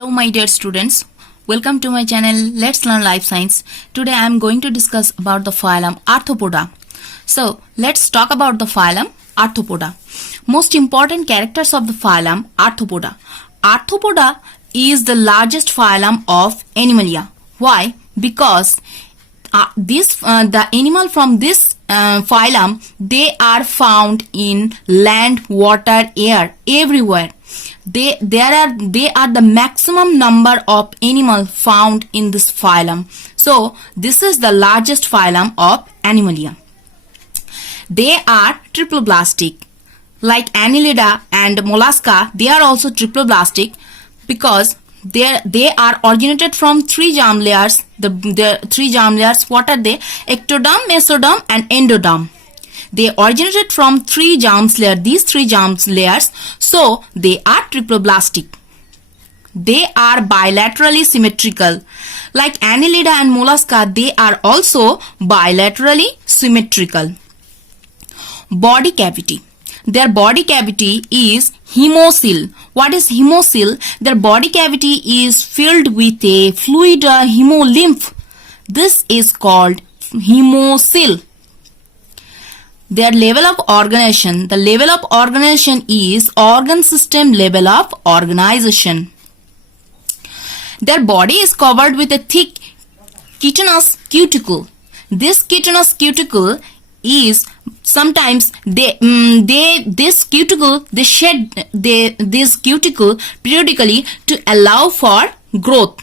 Hello my dear students, welcome to my channel Let's Learn Life Science. Today I am going to discuss about the phylum Arthropoda. So let's talk about the phylum Arthropoda. Most important characters of the phylum Arthropoda. Arthropoda is the largest phylum of Animalia. Why? Because the animal from this phylum, they are found in land, water, air, everywhere. They are the maximum number of animals found in this phylum. So this is the largest phylum of Animalia. They are triploblastic. Like Annelida and Mollusca, they are also triploblastic because they are originated from three germ layers. The three germ layers, what are they? Ectoderm, mesoderm and endoderm. They originated from three germ layers, these three germ layers, so they are triploblastic. They are bilaterally symmetrical. Like Annelida and Mollusca, they are also bilaterally symmetrical. Body cavity. Their body cavity is hemocoel. What is hemocoel? Their body cavity is filled with a fluid hemolymph. This is called hemocoel. Their level of organization. The level of organization is organ system level of organization. Their body is covered with a thick chitinous cuticle. This chitinous cuticle is sometimes this cuticle shed this cuticle periodically to allow for growth.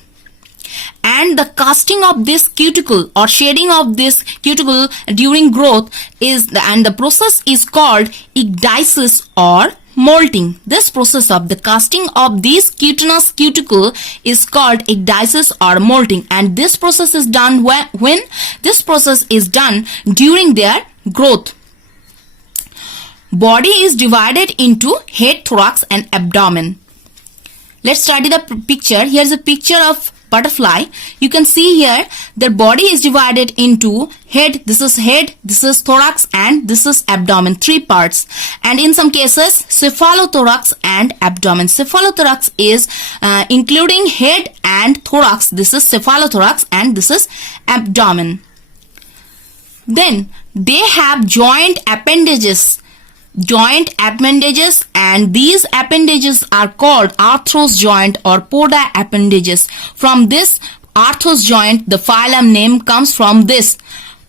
And the casting of this cuticle or shedding of this cuticle during growth and the process is called ecdysis or molting. This process of the casting of this chitinous cuticle is called ecdysis or molting, and this process is done when this process is done during their growth. Body is divided into head, thorax and abdomen. Let's study the picture. Here is a picture of butterfly. You can see here their body is divided into head, this is thorax and this is abdomen, three parts. And in some cases cephalothorax and abdomen. Cephalothorax is including head and thorax. This is cephalothorax and this is abdomen. Then they have joint appendages, and these appendages are called arthros joint or poda appendages. From this arthros joint, the phylum name comes from this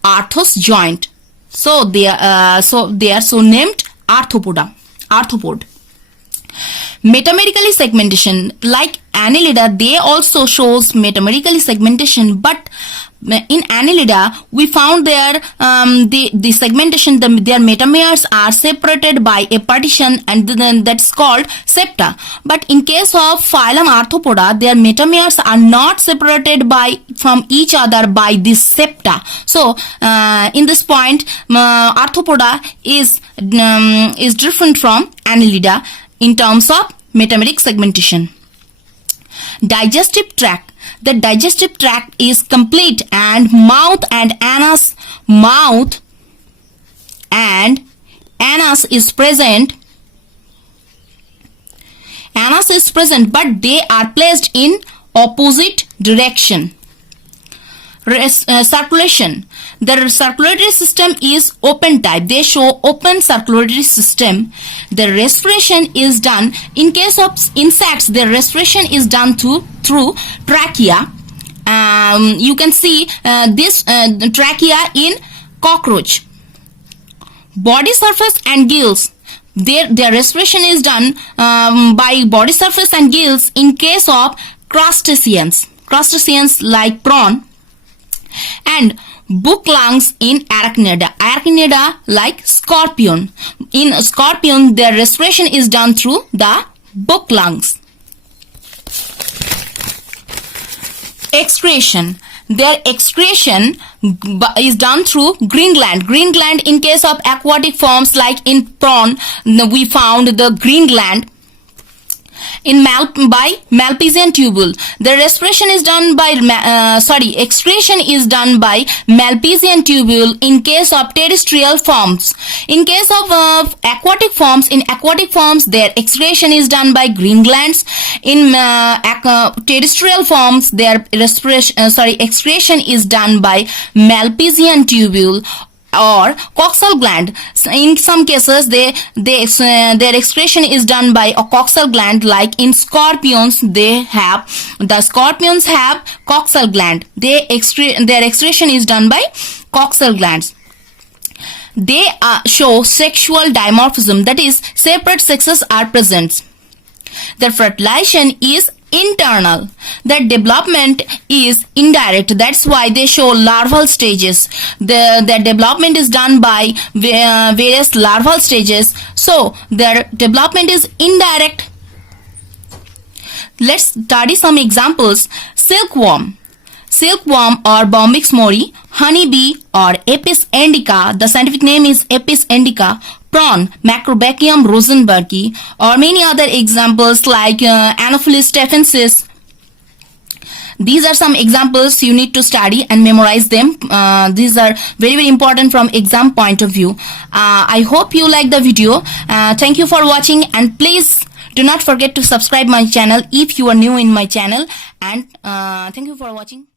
arthros joint. So they are so named arthropod. Metamerically segmentation. Like Annelida, they also shows metamerically segmentation, but in Annelida we found their the segmentation, their metameres are separated by a partition, and then that's called septa. But in case of phylum Arthropoda, their metameres are not separated from each other by this septa. So in this point Arthropoda is different from Annelida in terms of metameric segmentation. Digestive tract. The digestive tract is complete, and mouth and anus is present. Anus is present, but they are placed in opposite direction. Circulation. The circulatory system is open type. They show open circulatory system. The respiration is done, in case of insects, their respiration is done through trachea. You can see this trachea in cockroach. Body surface and gills. Their respiration is done by body surface and gills in case of crustaceans like prawn. And book lungs in Arachnida like scorpion. In scorpion, their respiration is done through the book lungs. Excretion. Their excretion is done through green gland. Green gland in case of aquatic forms like in prawn, we found the green gland. by Malpighian tubule. The respiration is done by excretion is done by Malpighian tubule in case of terrestrial forms. In case of aquatic forms their excretion is done by green glands. In terrestrial forms their excretion is done by Malpighian tubule or coxal gland. In some cases their excretion is done by a coxal gland, like in scorpions scorpions have coxal gland. Their excretion is done by coxal glands. They show sexual dimorphism, that is separate sexes are present. Their fertilization is internal. Their development is indirect. That's why they show larval stages. Their development is done by various larval stages. So their development is indirect. Let's study some examples. Silkworm or Bombyx mori, honeybee or Apis indica, the scientific name is Apis indica, prawn, Macrobacchium rosenbergi, or many other examples like Anopheles stephensis. These are some examples you need to study and memorize them. These are very, very important from exam point of view. I hope you like the video. Thank you for watching, and please do not forget to subscribe my channel if you are new in my channel, and thank you for watching.